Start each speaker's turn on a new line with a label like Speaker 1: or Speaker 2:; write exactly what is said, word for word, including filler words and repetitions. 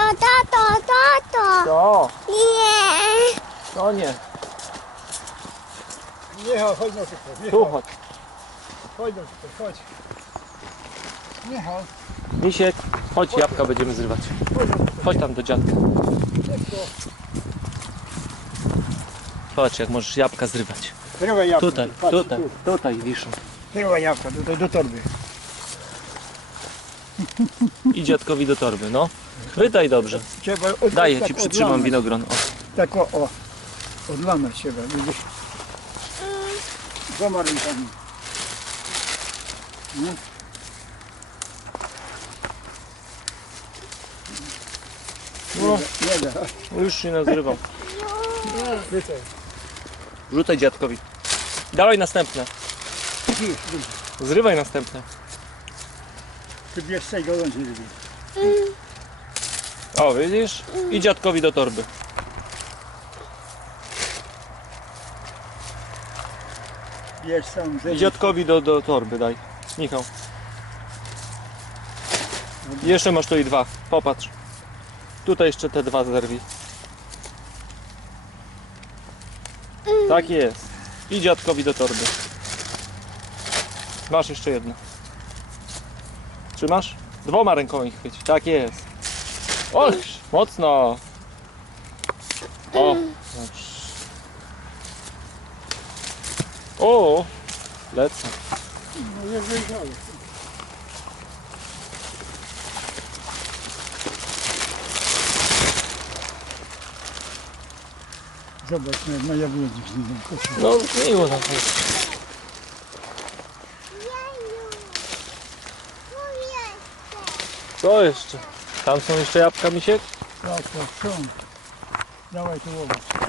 Speaker 1: tato, tato.
Speaker 2: To,
Speaker 1: Nie.
Speaker 2: to nie.
Speaker 3: Michał, chodź no tylko,
Speaker 2: Tu
Speaker 3: Michał,
Speaker 2: chodź.
Speaker 3: chodź no tylko, chodź. Michał,
Speaker 2: Misiek, chodź, jabłka będziemy zrywać.
Speaker 3: chodź no tylko,
Speaker 2: Chodź tam do dziadka.
Speaker 3: szybko.
Speaker 2: Patrz, jak możesz jabłka zrywać.
Speaker 3: Zrywaj jabłko.
Speaker 2: Tutaj,
Speaker 3: patrz,
Speaker 2: tutaj,
Speaker 3: tu.
Speaker 2: tutaj wiszą.
Speaker 3: Zrywaj jabłko, do, do, do torby.
Speaker 2: I dziadkowi do torby, no. Chwytaj dobrze.
Speaker 3: Trzeba od,
Speaker 2: Daję
Speaker 3: tak
Speaker 2: ci, przytrzymam
Speaker 3: odlamać.
Speaker 2: winogron. O.
Speaker 3: Tak o, o. Odlamać trzeba, widzisz? Dwoma rękami. No.
Speaker 2: No,
Speaker 3: Nie da.
Speaker 2: już się nazrywał.
Speaker 3: Chwytaj.
Speaker 2: Rzucaj dziadkowi. Dawaj następne.
Speaker 3: Widzisz,
Speaker 2: Zrywaj następne.
Speaker 3: ty bierz z tego lądzie, lubię.
Speaker 2: O, widzisz? I dziadkowi do torby.
Speaker 3: Bierz sam,
Speaker 2: I
Speaker 3: zejdź.
Speaker 2: dziadkowi do, do torby daj. Michał. Jeszcze masz tu i dwa. Popatrz. Tutaj jeszcze te dwa zerwij. Tak jest. I dziadkowi do torby. Masz jeszcze jedno. Trzymasz? Dwoma rękoma ich chwyć. Tak jest. Oleż, mocno. O. O. Lecę.
Speaker 3: No nie wyjrzałem. Zobacz, na, na jabłoni zniżą.
Speaker 2: No miło nam jest. Co jeszcze? Tam są jeszcze jabłka, Misiek?
Speaker 3: Tak, tak, są. Dawaj tu owoc.